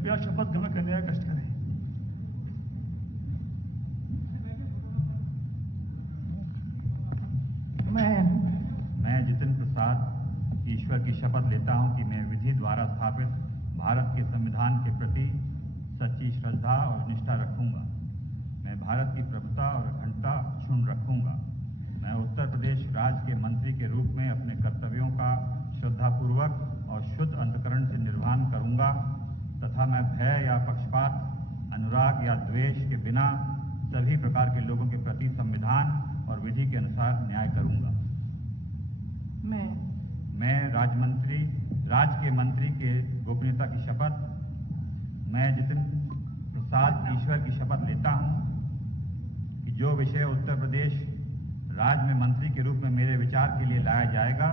कृपया शपथ ग्रहण करने का कष्ट करें। मैं जितिन प्रसाद ईश्वर की शपथ लेता हूं कि मैं विधि द्वारा स्थापित भारत के संविधान के प्रति सच्ची श्रद्धा और निष्ठा रखूंगा। मैं भारत की प्रभुता और अखंडता अक्षुण्ण रखूंगा। मैं उत्तर प्रदेश राज्य के मंत्री के रूप में अपने कर्तव्यों का श्रद्धापूर्वक और शुद्ध अंतःकरण से निर्वहन करूंगा तथा मैं भय या पक्षपात, अनुराग या द्वेष के बिना सभी प्रकार के लोगों के प्रति संविधान और विधि के अनुसार न्याय करूंगा। मैं राज्य के मंत्री के गोपनीयता की शपथ, मैं जितिन प्रसाद ईश्वर की शपथ लेता हूं कि जो विषय उत्तर प्रदेश राज्य में मंत्री के रूप में मेरे विचार के लिए लाया जाएगा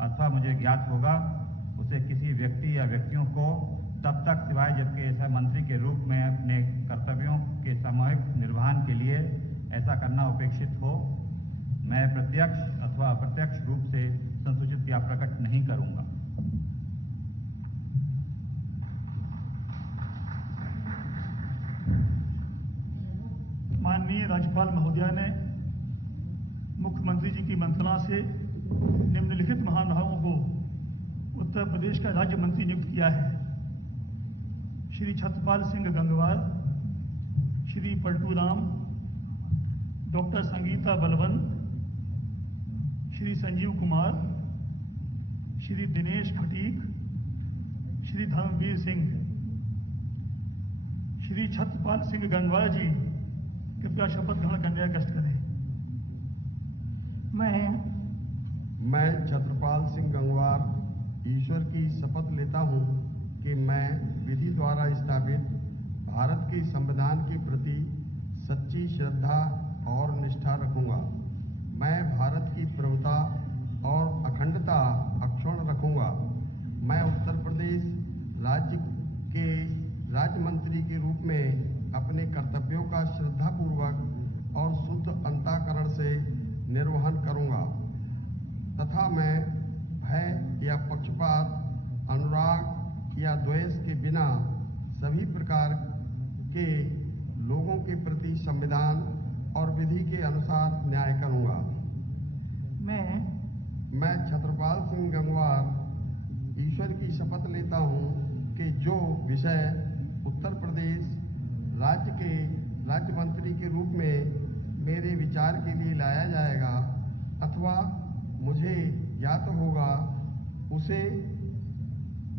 अथवा मुझे ज्ञात होगा, उसे किसी व्यक्ति या व्यक्तियों को तब तक सिवाय जबकि ऐसा मंत्री के रूप में अपने कर्तव्यों के सामूहिक निर्वहन के लिए ऐसा करना अपेक्षित हो, मैं प्रत्यक्ष अथवा अप्रत्यक्ष रूप से संसूचित या प्रकट नहीं करूंगा। माननीय राज्यपाल महोदया ने मुख्यमंत्री जी की मंत्रणा से निम्नलिखित महानुभावों को उत्तर प्रदेश का राज्य मंत्री नियुक्त किया है। श्री छत्रपाल सिंह गंगवार, श्री पलटू राम, डॉक्टर संगीता बलवंत, श्री संजीव कुमार, श्री दिनेश खटीक, श्री धर्मवीर सिंह। श्री छत्रपाल सिंह गंगवार जी कृपया शपथ ग्रहण करने का कष्ट करें। मैं छत्रपाल सिंह गंगवार ईश्वर की शपथ लेता हूं कि मैं विधि द्वारा स्थापित भारत के संविधान के प्रति सच्ची श्रद्धा और निष्ठा रखूंगा। मैं भारत की प्रभुता और अखंडता अक्षुण्ण रखूंगा। मैं उत्तर प्रदेश राज्य के राज्य मंत्री के रूप में अपने कर्तव्यों का श्रद्धापूर्वक और शुद्ध अंतःकरण से निर्वहन करूंगा तथा मैं भय या पक्षपात, अनुराग या द्वेष के बिना सभी प्रकार के लोगों के प्रति संविधान और विधि के अनुसार न्याय करूंगा। मैं छत्रपाल सिंह गंगवार ईश्वर की शपथ लेता हूं कि जो विषय उत्तर प्रदेश राज्य के राज्य मंत्री के रूप में मेरे विचार के लिए लाया जाएगा अथवा मुझे ज्ञात होगा, उसे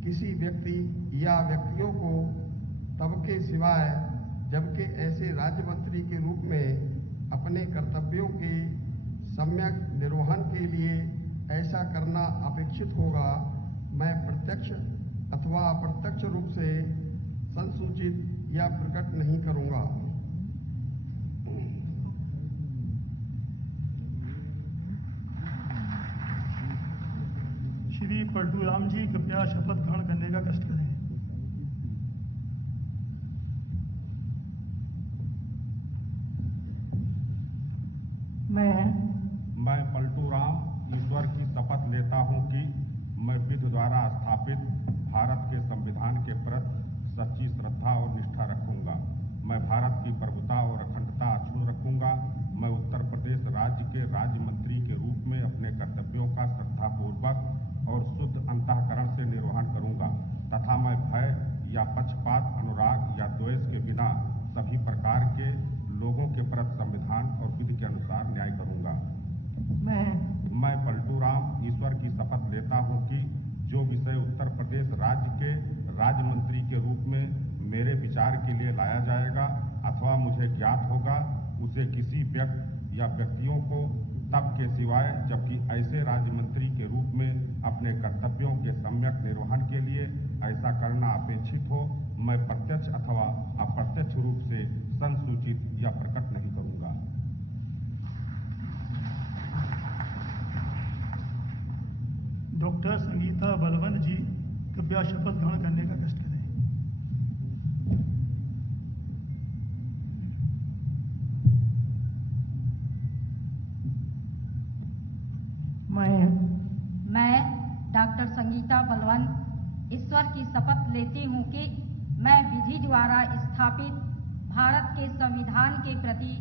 किसी व्यक्ति या व्यक्तियों को तब के सिवाय जबकि ऐसे राज्य मंत्री के रूप में अपने कर्तव्यों के सम्यक निर्वहन के लिए ऐसा करना अपेक्षित होगा, मैं प्रत्यक्ष अथवा अप्रत्यक्ष रूप से संसूचित या प्रकट नहीं करूंगा। श्री पलटू राम जी कृपया शपथ ग्रहण करने का कष्ट करें। मैं पलटू राम ईश्वर की शपथ लेता हूं कि मैं विधि द्वारा स्थापित भारत के संविधान के प्रति सच्ची श्रद्धा और निष्ठा रखूंगा। मैं भारत की प्रभुता और अखंडता अक्षुण्ण रखूंगा। मैं उत्तर प्रदेश राज्य के राज्य मंत्री के रूप में अपने कर्तव्यों का श्रद्धापूर्वक और शुद्ध अंतःकरण से निर्वहन करूंगा तथा मैं भय या पक्षपात, अनुराग या द्वेष के बिना सभी प्रकार के लोगों के प्रति संविधान और विधि के अनुसार न्याय करूंगा। मैं पलटू राम ईश्वर की शपथ लेता हूं कि जो विषय उत्तर प्रदेश राज्य के राज्य मंत्री के रूप में मेरे विचार के लिए लाया जाएगा अथवा मुझे ज्ञात होगा, उसे किसी व्यक्ति या व्यक्तियों को तब के सिवाय जबकि ऐसे राज्य मंत्री के रूप में अपने कर्तव्यों के सम्यक निर्वहन के लिए ऐसा करना अपेक्षित हो, मैं प्रत्यक्ष अथवा अप्रत्यक्ष रूप से संसूचित या प्रकट नहीं करूंगा। डॉक्टर संगीता बलवंत जी कृपया शपथ ग्रहण करने का कष्ट करें। मैं डॉक्टर संगीता बलवंत ईश्वर की शपथ लेती हूँ कि मैं विधि द्वारा स्थापित भारत के संविधान के प्रति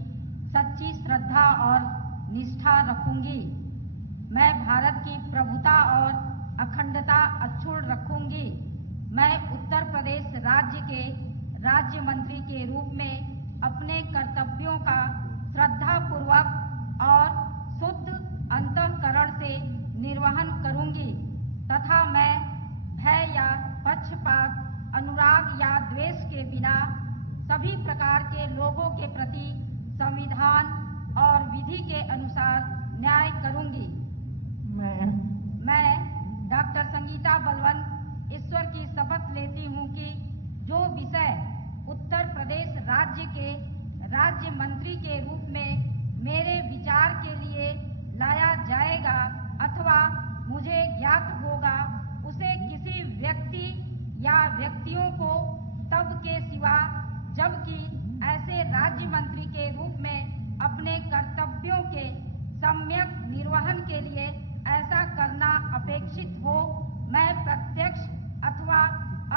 सच्ची श्रद्धा और निष्ठा रखूंगी। मैं भारत की प्रभुता और अखंडता अक्षुण्ण रखूंगी। मैं उत्तर प्रदेश राज्य के राज्य मंत्री के रूप में अपने कर्तव्यों का श्रद्धापूर्वक और शुद्ध अंतःकरण से निर्वहन करूंगी तथा मैं भय या पक्षपात, अनुराग या द्वेष के बिना सभी प्रकार के लोगों के प्रति संविधान और विधि के अनुसार न्याय करूंगी। मैं डॉक्टर संगीता बलवंत ईश्वर की शपथ लेती हूं कि जो विषय उत्तर प्रदेश राज्य के राज्य मंत्री के रूप में मेरे विचार के लिए लाया जाएगा अथवा मुझे ज्ञात होगा, उसे किसी व्यक्ति या व्यक्तियों को तब के सिवा जबकि ऐसे राज्य मंत्री के रूप में अपने कर्तव्यों के सम्यक निर्वहन के लिए ऐसा करना अपेक्षित हो, मैं प्रत्यक्ष अथवा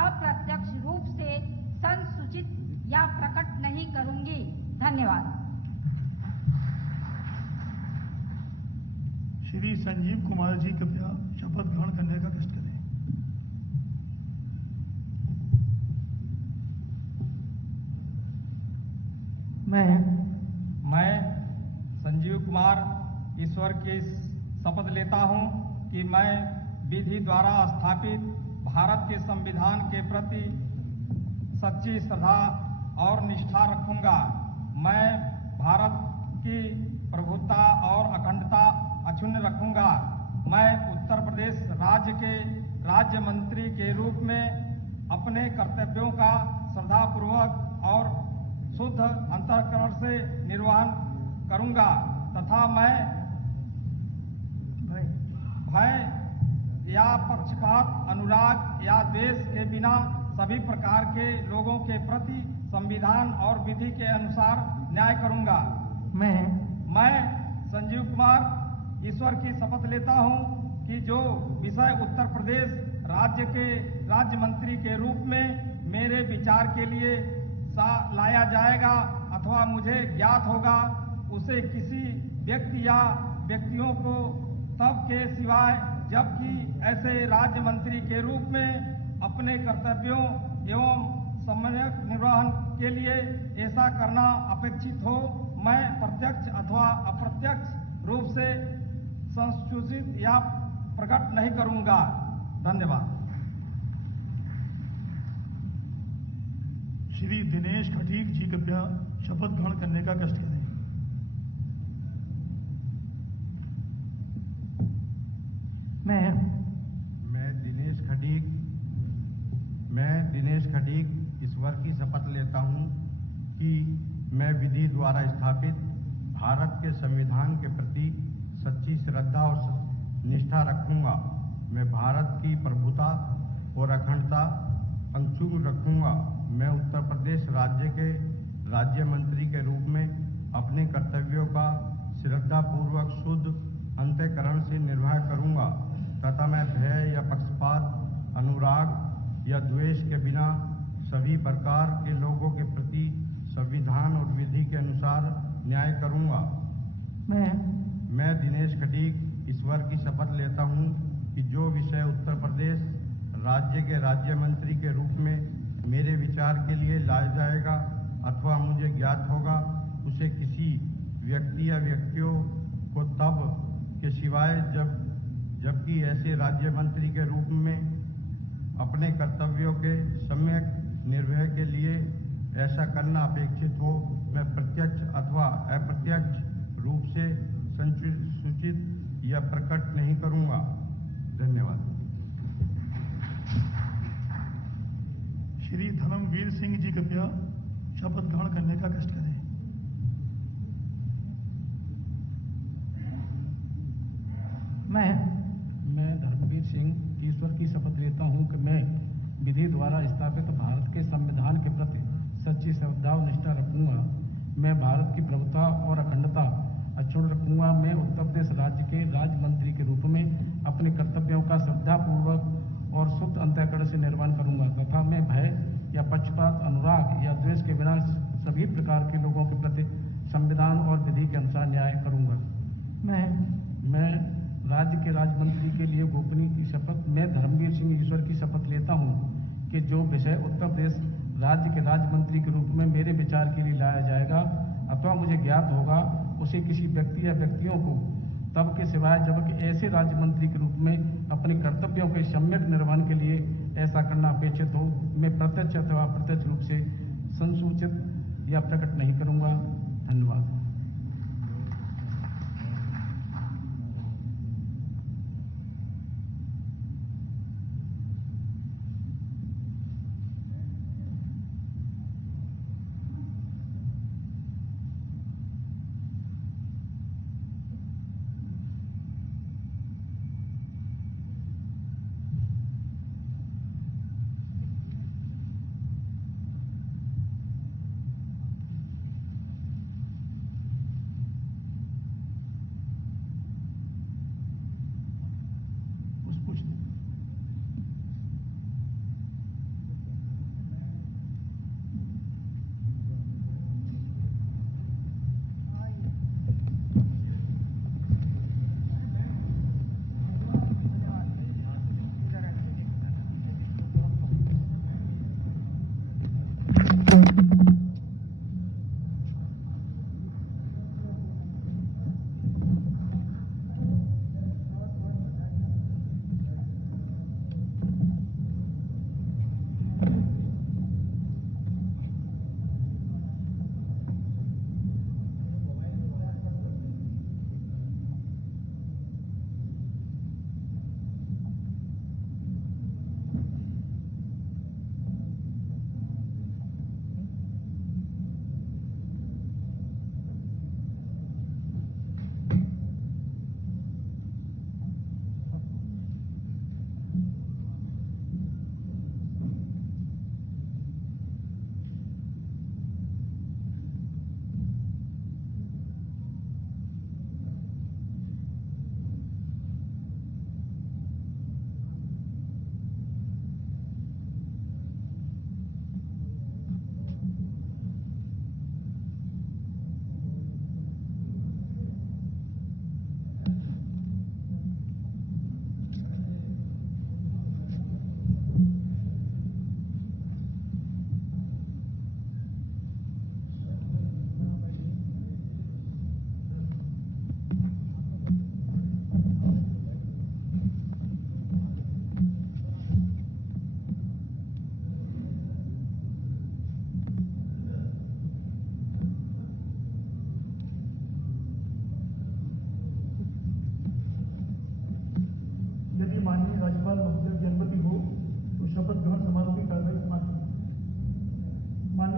अप्रत्यक्ष रूप से संसूचित या प्रकट नहीं करूंगी। धन्यवाद। श्री संजीव कुमार जी कृपया शपथ ग्रहण करने का कष्ट करें। मैं संजीव कुमार ईश्वर की शपथ लेता हूं कि मैं विधि द्वारा स्थापित भारत के संविधान के प्रति सच्ची श्रद्धा और निष्ठा रखूंगा। मैं भारत की प्रभुता और अखंडता अक्षुण्ण रखूंगा। मैं उत्तर प्रदेश राज्य के राज्य मंत्री के रूप में अपने कर्तव्यों का श्रद्धापूर्वक और शुद्ध अंतःकरण से निर्वहन करूंगा तथा मैं भय या पक्षपात, अनुराग या द्वेष के बिना सभी प्रकार के लोगों के प्रति संविधान और विधि के अनुसार न्याय करूंगा। मैं संजीव कुमार ईश्वर की शपथ लेता हूं कि जो विषय उत्तर प्रदेश राज्य के राज्य मंत्री के रूप में मेरे विचार के लिए लाया जाएगा अथवा मुझे ज्ञात होगा, उसे किसी व्यक्ति या व्यक्तियों को तब के सिवाय जबकि ऐसे राज्य मंत्री के रूप में अपने कर्तव्यों एवं सम्यक निर्वहन के लिए ऐसा करना अपेक्षित हो, मैं प्रत्यक्ष अथवा अप्रत्यक्ष रूप से संसूचित या प्रकट नहीं करूंगा। धन्यवाद। श्री दिनेश खटीक जी कृपया शपथ ग्रहण करने का कष्ट करें। मैं दिनेश खटीक ईश्वर की शपथ लेता हूं कि मैं विधि द्वारा स्थापित भारत के संविधान के प्रति सच्ची श्रद्धा और निष्ठा रखूंगा। मैं भारत की प्रभुता और अखंडता अक्षुण्ण रखूंगा। मैं उत्तर प्रदेश राज्य के राज्य मंत्री के रूप में अपने कर्तव्यों का श्रद्धापूर्वक शुद्ध अंतःकरण से निर्वाह करूंगा तथा मैं भय या पक्षपात, अनुराग या द्वेष के बिना सभी प्रकार के लोगों के प्रति संविधान और विधि के अनुसार न्याय करूंगा। मैं दिनेश खटीक ईश्वर की शपथ लेता हूं कि जो विषय उत्तर प्रदेश राज्य के राज्य मंत्री के रूप में मेरे विचार के लिए लाया जाएगा अथवा मुझे ज्ञात होगा, उसे किसी व्यक्ति या व्यक्तियों को तब के सिवाय जबकि ऐसे राज्य मंत्री के रूप में अपने कर्तव्यों के सम्यक निर्वहन के लिए ऐसा करना अपेक्षित हो, मैं प्रत्यक्ष अथवा अप्रत्यक्ष रूप से संसूचित या प्रकट नहीं करूंगा। धन्यवाद। श्री धर्मवीर सिंह जी कृपया शपथ ग्रहण करने का कष्ट करें। मैं धर्मवीर सिंह ईश्वर की शपथ लेता हूं कि मैं विधि द्वारा स्थापित भारत के संविधान के प्रति सच्ची श्रद्धा और निष्ठा रखूंगा। मैं भारत की प्रभुता और अखंडता अक्षुण्ण रखूंगा। मैं उत्तर प्रदेश राज्य के राज्य मंत्री के रूप में अपने कर्तव्यों का श्रद्धापूर्वक और शुद्ध अंतःकरण से निर्वहन करूंगा तथा मैं भय या पक्षपात, अनुराग या द्वेष के बिना सभी प्रकार के लोगों के प्रति संविधान और विधि के अनुसार न्याय करूंगा। मैं राज्य के राज्य के लिए गोपनीय की शपथ मैं धर्मवीर सिंह ईश्वर की शपथ लेता हूं कि जो विषय उत्तर प्रदेश राज्य के राज्य मंत्री के रूप में मेरे विचार के लिए लाया जाएगा अथवा मुझे ज्ञात होगा, उसे किसी व्यक्ति या व्यक्तियों को तब के सिवाय जबकि ऐसे राज्य मंत्री के रूप में अपने कर्तव्यों के सम्यक निर्वहन के लिए ऐसा करना अपेक्षित हो, मैं प्रत्यक्ष अथवा अप्रत्यक्ष रूप से संसूचित या प्रकट नहीं करूंगा। धन्यवाद।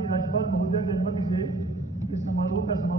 राज्यपाल महोदय की अनुमति से इस समारोह का समापन